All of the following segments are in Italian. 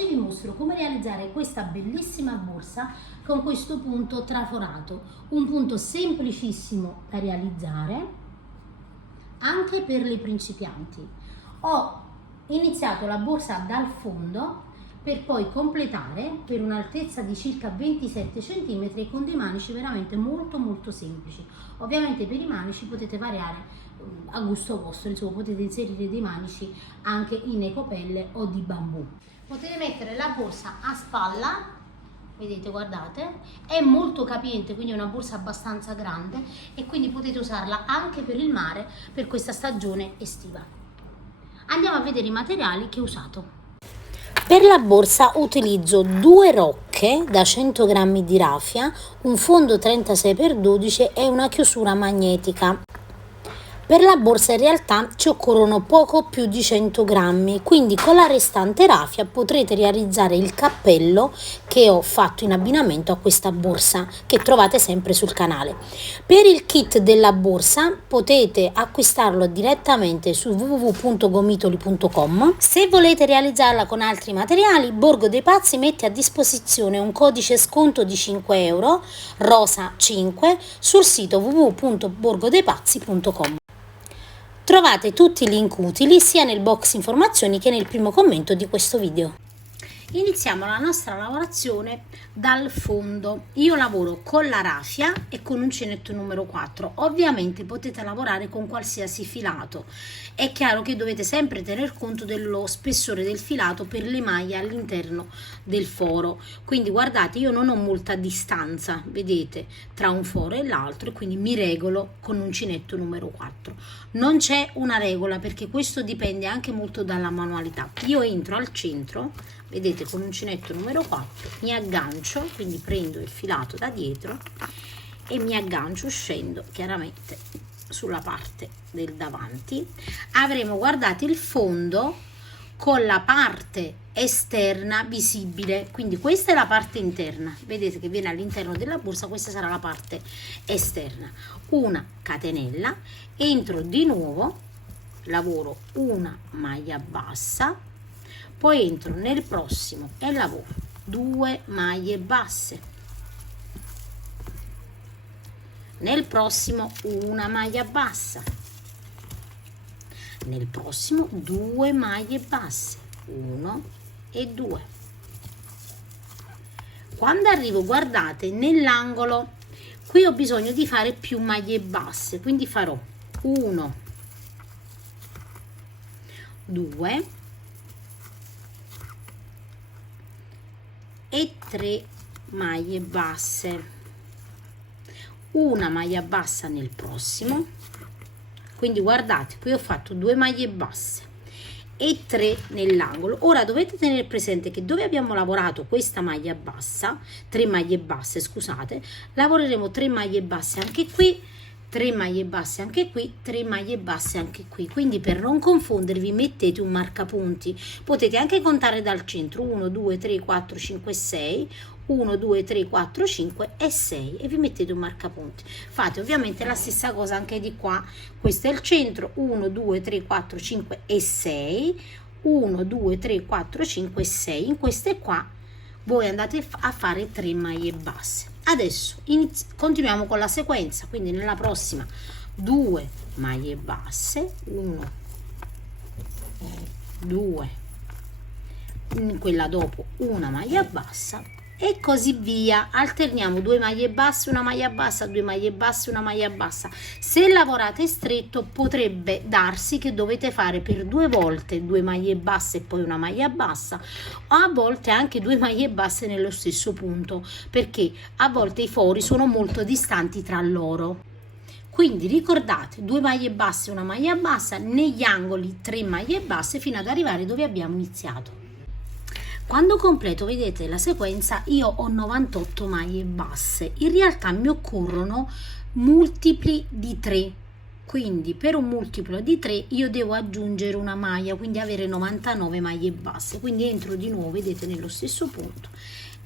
oggi vi mostro come realizzare questa bellissima borsa con questo punto traforato, un punto semplicissimo da realizzare anche per le principianti. Ho iniziato la borsa dal fondo per poi completare per un'altezza di circa 27 cm con dei manici veramente molto semplici. Ovviamente per i manici potete variare a gusto vostro, insomma potete inserire dei manici anche in ecopelle o di bambù. Potete mettere la borsa a spalla, vedete, guardate, è molto capiente, quindi è una borsa abbastanza grande e quindi potete usarla anche per il mare per questa stagione estiva. Andiamo a vedere i materiali che ho usato. Per la borsa utilizzo 2 rocche da 100 g di raffia, un fondo 36x12 e una chiusura magnetica. Per la borsa in realtà ci occorrono poco più di 100 grammi, quindi con la restante raffia potrete realizzare il cappello che ho fatto in abbinamento a questa borsa che trovate sempre sul canale. Per il kit della borsa potete acquistarlo direttamente su www.gomitoli.com. Se volete realizzarla con altri materiali, Borgo dei Pazzi mette a disposizione un codice sconto di 5 euro, rosa 5, sul sito www.borgodeipazzi.com. Trovate tutti i link utili sia nel box informazioni che nel primo commento di questo video. Iniziamo la nostra lavorazione dal fondo. Io lavoro con la raffia e con uncinetto numero 4. Ovviamente potete lavorare con qualsiasi filato. È chiaro che dovete sempre tener conto dello spessore del filato per le maglie all'interno del foro. Quindi guardate, io non ho molta distanza, vedete, tra un foro e l'altro, e quindi mi regolo con uncinetto numero 4. Non c'è una regola perché questo dipende anche molto dalla manualità. Io entro al centro, vedete, con uncinetto numero 4 mi aggancio, quindi prendo il filato da dietro e mi aggancio, scendo chiaramente sulla parte del davanti. Avremo, guardate, il fondo con la parte esterna visibile, quindi questa è la parte interna, vedete che viene all'interno della borsa, questa sarà la parte esterna. Una catenella, entro di nuovo, lavoro una maglia bassa, poi entro nel prossimo e lavoro 2 maglie basse, nel prossimo una maglia bassa, nel prossimo 2 maglie basse, 1 e 2. Quando arrivo, guardate, nell'angolo qui ho bisogno di fare più maglie basse, quindi farò 1, 2 e 3 maglie basse, una maglia bassa nel prossimo, quindi guardate, qui ho fatto 2 maglie basse e 3 nell'angolo. Ora dovete tenere presente che dove abbiamo lavorato questa maglia bassa, 3 maglie basse, scusate, lavoreremo 3 maglie basse anche qui, 3 maglie basse anche qui, 3 maglie basse anche qui. Quindi per non confondervi mettete un marcapunti, potete anche contare dal centro 1 2 3 4 5 6, 1 2 3 4 5 e 6 e vi mettete un marcapunti. Fate ovviamente la stessa cosa anche di qua, questo è il centro, 1 2 3 4 5 e 6, 1 2 3 4 5 e 6. In queste qua voi andate a fare 3 maglie basse. Adesso continuiamo con la sequenza, quindi nella prossima 2 maglie basse, 1 2, in quella dopo una maglia bassa e così via. Alterniamo 2 maglie basse, una maglia bassa, 2 maglie basse, una maglia bassa. Se lavorate stretto potrebbe darsi che dovete fare per 2 volte 2 maglie basse e poi una maglia bassa, o a volte anche 2 maglie basse nello stesso punto, perché a volte i fori sono molto distanti tra loro. Quindi ricordate, 2 maglie basse, una maglia bassa, negli angoli 3 maglie basse fino ad arrivare dove abbiamo iniziato. Quando completo, vedete, la sequenza, io ho 98 maglie basse, in realtà mi occorrono multipli di 3, quindi per un multiplo di 3 io devo aggiungere una maglia, quindi avere 99 maglie basse, quindi entro di nuovo, vedete, nello stesso punto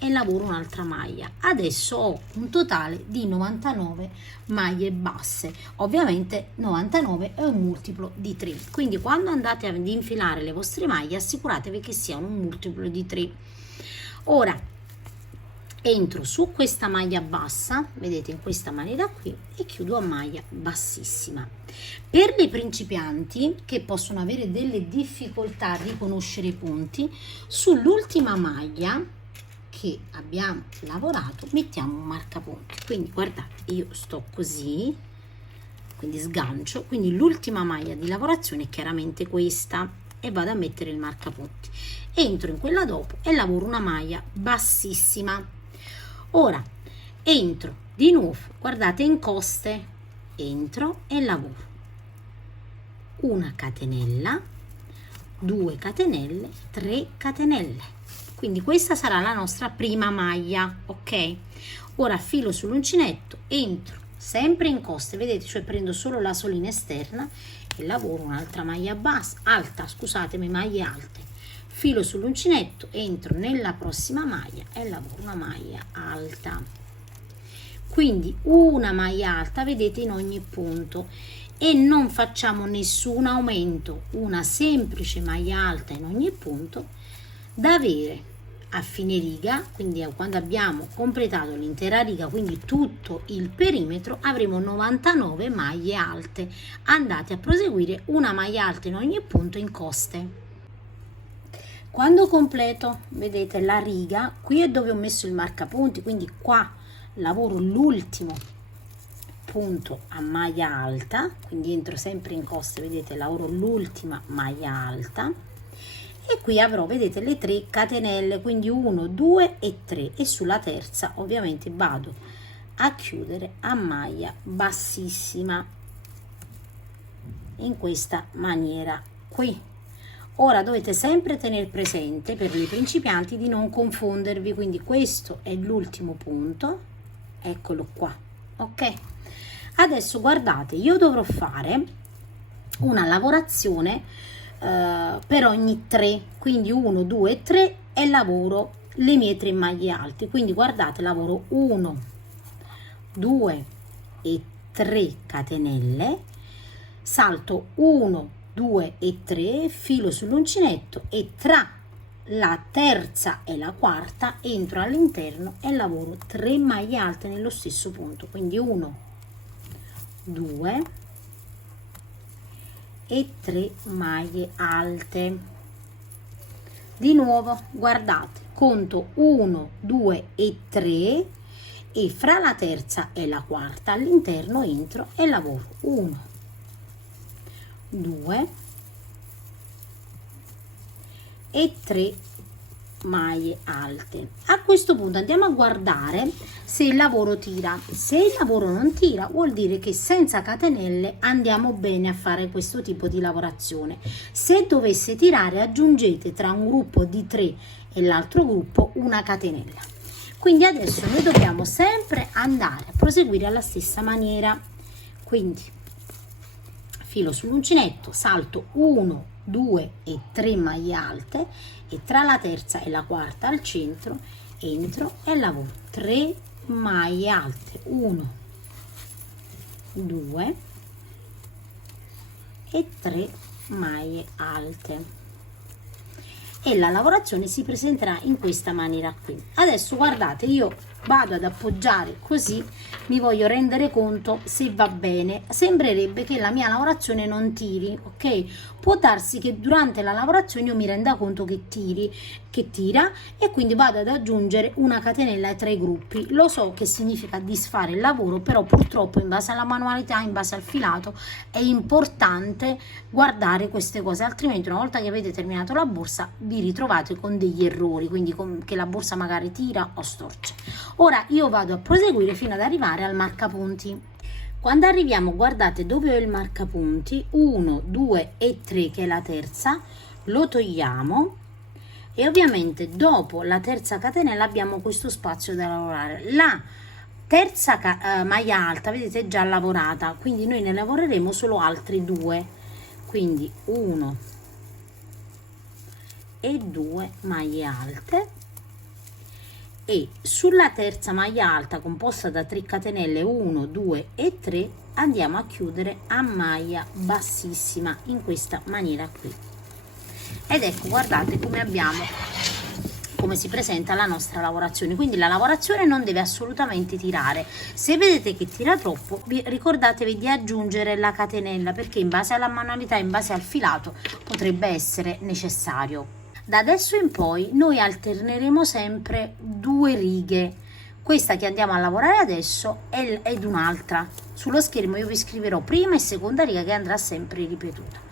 e lavoro un'altra maglia. Adesso ho un totale di 99 maglie basse. Ovviamente 99 è un multiplo di 3, quindi quando andate ad infilare le vostre maglie assicuratevi che siano un multiplo di 3. Ora entro su questa maglia bassa, vedete, in questa maniera qui, e chiudo a maglia bassissima. Per le principianti che possono avere delle difficoltà a riconoscere i punti, sull'ultima maglia che abbiamo lavorato mettiamo un marcapunti. Quindi guardate, io sto così, quindi sgancio, quindi l'ultima maglia di lavorazione è chiaramente questa e vado a mettere il marcapunti. Entro in quella dopo e lavoro una maglia bassissima. Ora entro di nuovo, guardate, in coste, entro e lavoro una catenella, 2 catenelle, 3 catenelle. Quindi questa sarà la nostra prima maglia, ok? Ora filo sull'uncinetto, entro sempre in coste, vedete, cioè prendo solo la solina esterna e lavoro un'altra maglia bassa, alta, scusatemi, maglie alte. Filo sull'uncinetto, entro nella prossima maglia e lavoro una maglia alta. Quindi una maglia alta, vedete, in ogni punto, e non facciamo nessun aumento, una semplice maglia alta in ogni punto, da avere a fine riga, quindi quando abbiamo completato l'intera riga, quindi tutto il perimetro, avremo 99 maglie alte. Andate a proseguire una maglia alta in ogni punto in coste. Quando completo, vedete, la riga, qui è dove ho messo il marcapunti, quindi qua lavoro l'ultimo punto a maglia alta, quindi entro sempre in coste, vedete, lavoro l'ultima maglia alta e qui avrò, vedete, le 3 catenelle, quindi 1, 2 e 3, e sulla terza ovviamente vado a chiudere a maglia bassissima in questa maniera qui. Ora dovete sempre tenere presente per i principianti di non confondervi, quindi questo è l'ultimo punto, eccolo qua, ok? Adesso guardate, io dovrò fare una lavorazione per ogni 3, quindi 1, 2, 3 e lavoro le mie 3 maglie alte, quindi guardate, lavoro 1, 2 e 3 catenelle, salto 1, 2 e 3, filo sull'uncinetto e tra la terza e la quarta entro all'interno e lavoro 3 maglie alte nello stesso punto, quindi 1, 2 e 3 maglie alte. Di nuovo guardate, conto 1, 2 e 3 e fra la terza e la quarta all'interno entro e lavoro 1, 2 e 3 maglie alte. A questo punto andiamo a guardare se il lavoro tira. Se il lavoro non tira, vuol dire che senza catenelle andiamo bene a fare questo tipo di lavorazione. Se dovesse tirare, aggiungete tra un gruppo di 3 e l'altro gruppo una catenella. Quindi adesso noi dobbiamo sempre andare a proseguire alla stessa maniera, quindi filo sull'uncinetto, salto 1, 2 e 3 maglie alte e tra la terza e la quarta al centro entro e lavoro 3 maglie alte, 1, 2 e 3 maglie alte, e la lavorazione si presenterà in questa maniera qui. Adesso guardate, io vado ad appoggiare così, mi voglio rendere conto se va bene. Sembrerebbe che la mia lavorazione non tiri, ok? Può darsi che durante la lavorazione io mi renda conto che tira, e quindi vado ad aggiungere una catenella tra i gruppi. Lo so che significa disfare il lavoro, però purtroppo in base alla manualità, in base al filato, è importante guardare queste cose, altrimenti una volta che avete terminato la borsa vi ritrovate con degli errori, quindi che la borsa magari tira o storce. Ora io vado a proseguire fino ad arrivare al marcapunti. Quando arriviamo, guardate dove ho il marcapunti, 1, 2 e 3 che è la terza, lo togliamo e ovviamente dopo la terza catenella abbiamo questo spazio da lavorare. La terza maglia alta, vedete, è già lavorata, quindi noi ne lavoreremo solo altri 2, quindi 1 e 2 maglie alte, e sulla terza maglia alta composta da 3 catenelle 1, 2 e 3 andiamo a chiudere a maglia bassissima in questa maniera qui. Ed ecco, guardate come si presenta la nostra lavorazione. Quindi la lavorazione non deve assolutamente tirare. Se vedete che tira troppo, ricordatevi di aggiungere la catenella, perché in base alla manualità, in base al filato, potrebbe essere necessario. Da adesso in poi noi alterneremo sempre 2 righe. Questa che andiamo a lavorare adesso ed un'altra. Sullo schermo io vi scriverò prima e seconda riga che andrà sempre ripetuta.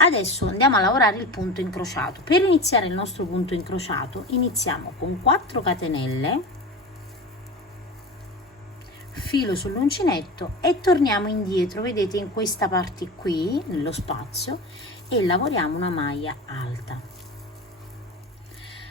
Adesso andiamo a lavorare il punto incrociato. Per iniziare il nostro punto incrociato iniziamo con 4 catenelle, filo sull'uncinetto e torniamo indietro, vedete, in questa parte qui, nello spazio, e lavoriamo una maglia alta.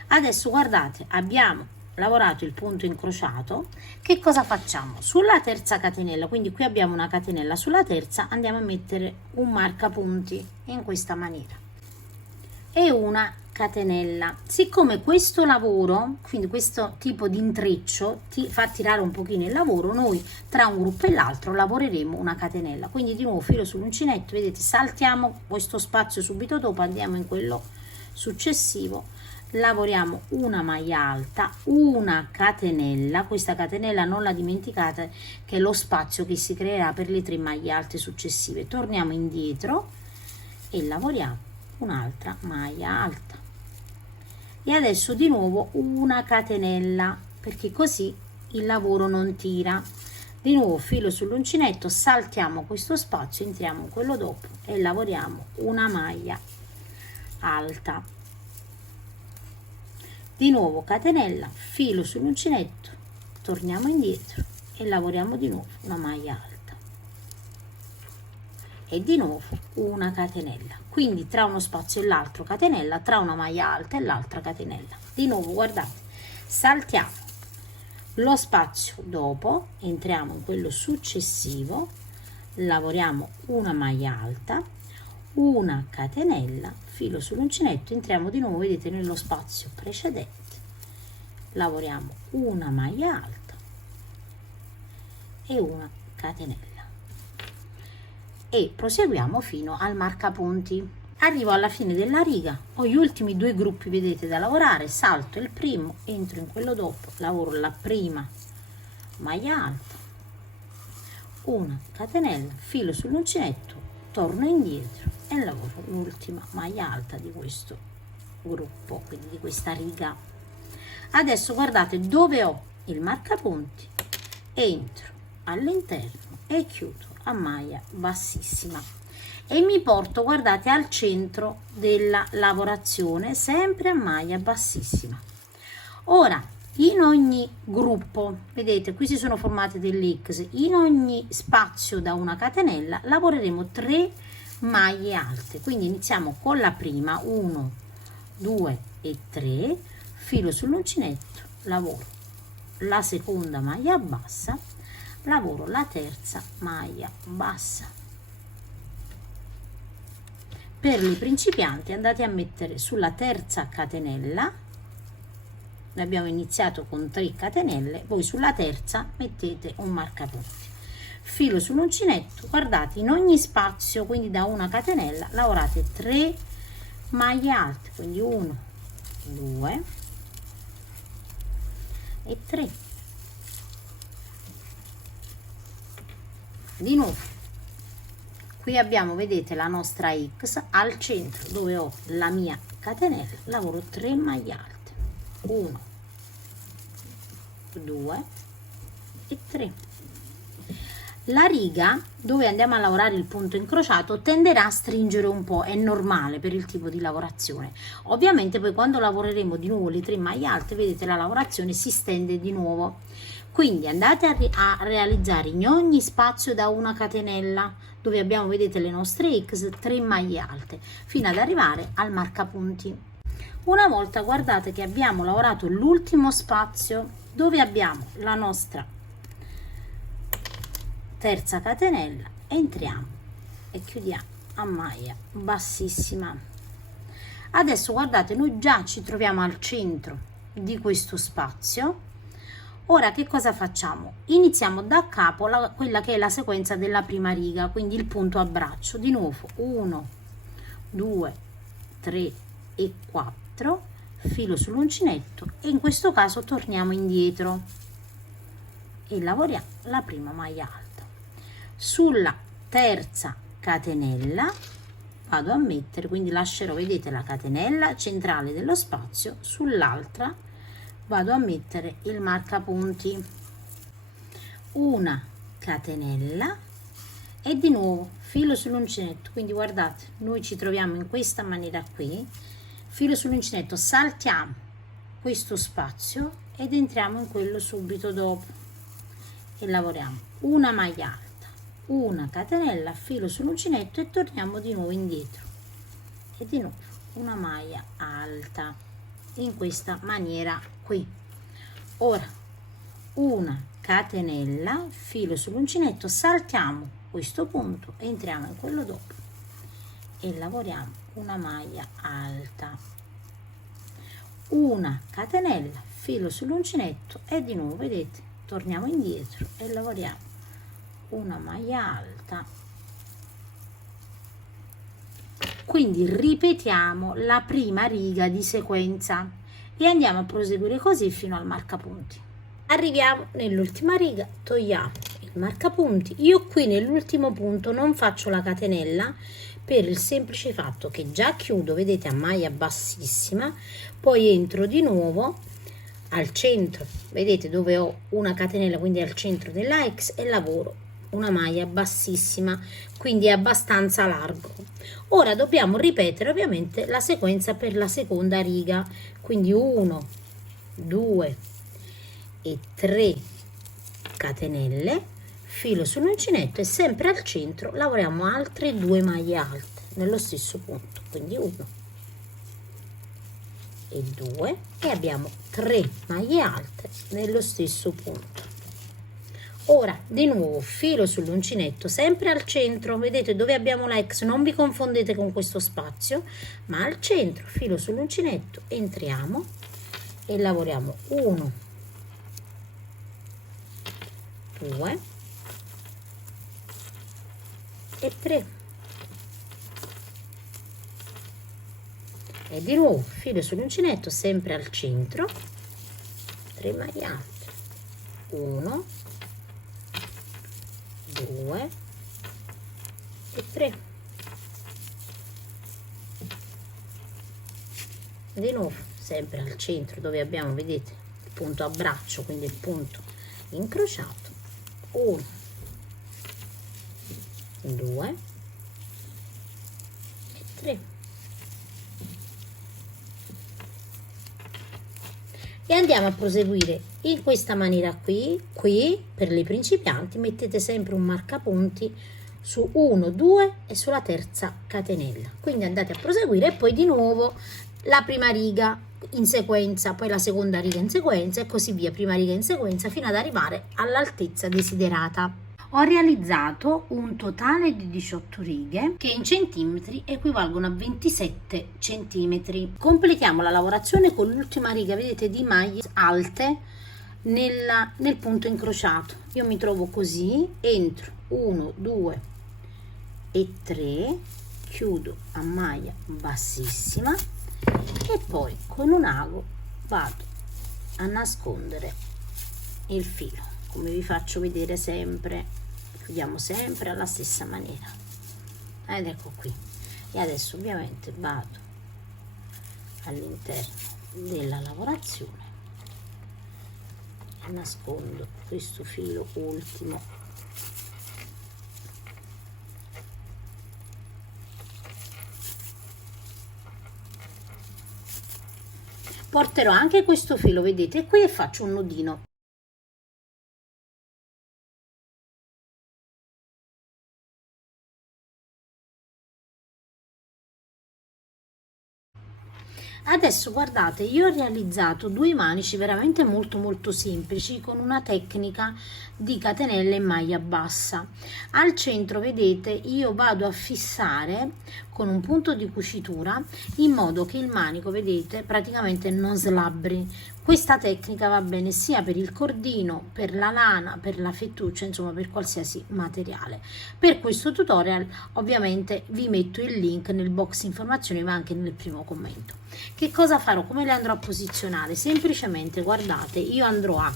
Adesso guardate, abbiamo lavorato il punto incrociato. Che cosa facciamo? Sulla terza catenella, quindi qui abbiamo una catenella, sulla terza andiamo a mettere un marcapunti in questa maniera e una catenella. Siccome questo lavoro, quindi questo tipo di intreccio ti fa tirare un pochino il lavoro, noi tra un gruppo e l'altro lavoreremo una catenella. Quindi di nuovo filo sull'uncinetto, vedete, saltiamo questo spazio subito dopo, andiamo in quello successivo, lavoriamo una maglia alta, una catenella. Questa catenella non la dimenticate, che è lo spazio che si creerà per le 3 maglie alte successive. Torniamo indietro e lavoriamo un'altra maglia alta e adesso di nuovo una catenella, perché così il lavoro non tira. Di nuovo filo sull'uncinetto, saltiamo questo spazio, entriamo in quello dopo e lavoriamo una maglia alta. Di nuovo catenella, filo sull'uncinetto, torniamo indietro e lavoriamo di nuovo una maglia alta e di nuovo una catenella. Quindi tra uno spazio e l'altro catenella, tra una maglia alta e l'altra catenella. Di nuovo guardate, saltiamo lo spazio dopo, entriamo in quello successivo, lavoriamo una maglia alta, una catenella, filo sull'uncinetto, entriamo di nuovo, vedete, nello spazio precedente, lavoriamo una maglia alta e una catenella e proseguiamo fino al marcapunti. Arrivo alla fine della riga, ho gli ultimi 2 gruppi, vedete, da lavorare, salto il primo, entro in quello dopo, lavoro la prima maglia alta, una catenella, filo sull'uncinetto, torno indietro e lavoro l'ultima maglia alta di questo gruppo, quindi di questa riga. Adesso guardate dove ho il marcapunti, entro all'interno e chiudo a maglia bassissima e mi porto, guardate, al centro della lavorazione, sempre a maglia bassissima. Ora in ogni gruppo, vedete, qui si sono formate delle X, in ogni spazio da una catenella lavoreremo 3 maglie alte. Quindi iniziamo con la prima, 1, 2 e 3, filo sull'uncinetto, lavoro la seconda maglia bassa, lavoro la terza maglia bassa. Per le principianti andate a mettere sulla terza catenella, noi abbiamo iniziato con 3 catenelle, voi sulla terza mettete un marcapunti, filo sull'uncinetto, guardate, in ogni spazio, quindi da una catenella lavorate 3 maglie alte, quindi 1, 2 e 3. Di nuovo qui abbiamo, vedete, la nostra X, al centro dove ho la mia catenella lavoro 3 maglie alte, 1, 2 e 3. La riga dove andiamo a lavorare il punto incrociato tenderà a stringere un po', è normale per il tipo di lavorazione. Ovviamente poi quando lavoreremo di nuovo le 3 maglie alte, vedete, la lavorazione si stende di nuovo. Quindi andate a realizzare in ogni spazio da una catenella dove abbiamo, vedete, le nostre X, 3 maglie alte fino ad arrivare al marcapunti. Una volta, guardate, che abbiamo lavorato l'ultimo spazio dove abbiamo la nostra terza catenella, entriamo e chiudiamo a maglia bassissima. Adesso guardate, noi già ci troviamo al centro di questo spazio, Ora che cosa facciamo? Iniziamo da capo quella che è la sequenza della prima riga, quindi il punto a braccio. Di nuovo 1, 2, 3 e 4, filo sull'uncinetto e in questo caso torniamo indietro e lavoriamo la prima maglia alta. Sulla terza catenella vado a mettere, quindi lascerò, vedete, la catenella centrale dello spazio, sull'altra vado a mettere il marcapunti, una catenella e di nuovo filo sull'uncinetto. Quindi guardate, noi ci troviamo in questa maniera qui, filo sull'uncinetto, saltiamo questo spazio ed entriamo in quello subito dopo e lavoriamo una maglia alta, una catenella, filo sull'uncinetto e torniamo di nuovo indietro e di nuovo una maglia alta in questa maniera qui. Ora una catenella, filo sull'uncinetto, saltiamo questo punto, entriamo in quello dopo e lavoriamo una maglia alta, una catenella, filo sull'uncinetto e di nuovo, vedete, torniamo indietro e lavoriamo una maglia alta. Quindi ripetiamo la prima riga di sequenza e andiamo a proseguire così fino al marcapunti. Arriviamo nell'ultima riga, togliamo il marcapunti. Io qui nell'ultimo punto non faccio la catenella per il semplice fatto che già chiudo, vedete, a maglia bassissima, poi entro di nuovo al centro, vedete, dove ho una catenella, quindi al centro della X, e lavoro una maglia bassissima, quindi è abbastanza largo. Ora dobbiamo ripetere ovviamente la sequenza per la seconda riga, quindi 1, 2 e 3 catenelle, filo sull'uncinetto e sempre al centro lavoriamo altre 2 maglie alte nello stesso punto, quindi 1 e 2 e abbiamo 3 maglie alte nello stesso punto. Ora di nuovo filo sull'uncinetto sempre al centro, vedete dove abbiamo la X, non vi confondete con questo spazio, ma al centro, filo sull'uncinetto, entriamo e lavoriamo 1, 2 e 3 e di nuovo filo sull'uncinetto sempre al centro, 3 maglie alte, 1, 2 e 3 di nuovo sempre al centro dove abbiamo, vedete, il punto a braccio, quindi il punto incrociato, 1, 2 e 3 e andiamo a proseguire in questa maniera qui per le principianti mettete sempre un marcapunti su 1, 2 e sulla terza catenella, quindi andate a proseguire e poi di nuovo la prima riga in sequenza, poi la seconda riga in sequenza e così via, prima riga in sequenza fino ad arrivare all'altezza desiderata. Ho realizzato un totale di 18 righe che in centimetri equivalgono a 27 centimetri. Completiamo la lavorazione con l'ultima riga, vedete, di maglie alte nel punto incrociato. Io mi trovo così, entro 1, 2 e 3, chiudo a maglia bassissima e poi con un ago vado a nascondere il filo, come vi faccio vedere sempre. Chiudiamo sempre alla stessa maniera ed ecco qui. E adesso ovviamente vado all'interno della lavorazione e nascondo questo filo ultimo. Porterò anche questo filo, vedete, qui e faccio un nodino. Adesso guardate, io ho realizzato 2 manici veramente molto semplici con una tecnica di catenella in maglia bassa. Al centro, vedete, io vado a fissare con un punto di cucitura, in modo che il manico, vedete, praticamente non slabbri. Questa tecnica va bene sia per il cordino, per la lana, per la fettuccia, insomma per qualsiasi materiale. Per questo tutorial ovviamente vi metto il link nel box informazioni, ma anche nel primo commento. Che cosa farò? Come le andrò a posizionare? Semplicemente, guardate, io andrò a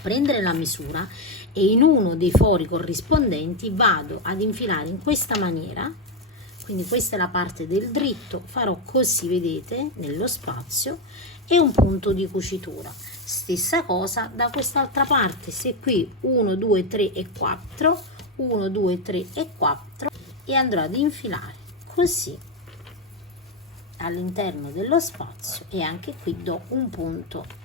prendere la misura e in uno dei fori corrispondenti vado ad infilare in questa maniera, quindi questa è la parte del dritto, farò così, vedete, nello spazio, e un punto di cucitura. Stessa cosa da quest'altra parte, se qui 1 2 3 e 4, 1 2 3 e 4, e andrò ad infilare così all'interno dello spazio, e anche qui do un punto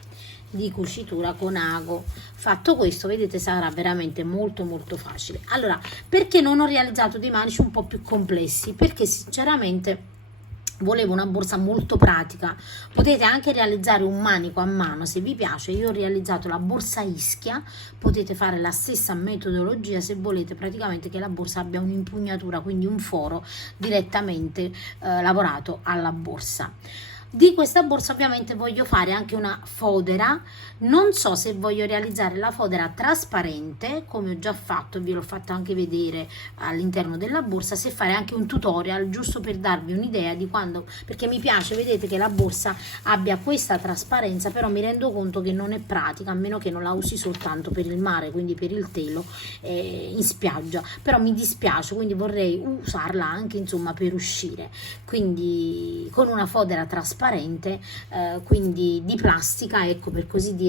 di cucitura con ago. Fatto questo, vedete, sarà veramente molto facile. Allora, perché non ho realizzato dei manici un po' più complessi? Perché sinceramente volevo una borsa molto pratica. Potete anche realizzare un manico a mano se vi piace. Io ho realizzato la borsa Ischia, potete fare la stessa metodologia se volete, praticamente che la borsa abbia un'impugnatura, quindi un foro direttamente lavorato alla borsa. Di questa borsa ovviamente voglio fare anche una fodera. Non so se voglio realizzare la fodera trasparente, come ho già fatto, vi l'ho fatto anche vedere all'interno della borsa, se fare anche un tutorial giusto per darvi un'idea di quando, perché mi piace, vedete, che la borsa abbia questa trasparenza, però mi rendo conto che non è pratica, a meno che non la usi soltanto per il mare, quindi per il telo in spiaggia, però mi dispiace, quindi vorrei usarla anche, insomma, per uscire, quindi con una fodera trasparente, quindi di plastica, ecco, per così dire,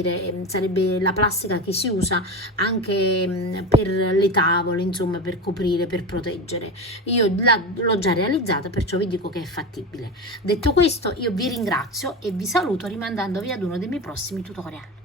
sarebbe la plastica che si usa anche per le tavole, insomma, per coprire, per proteggere. Io l'ho già realizzata, perciò vi dico che è fattibile. Detto questo, io vi ringrazio e vi saluto rimandandovi ad uno dei miei prossimi tutorial.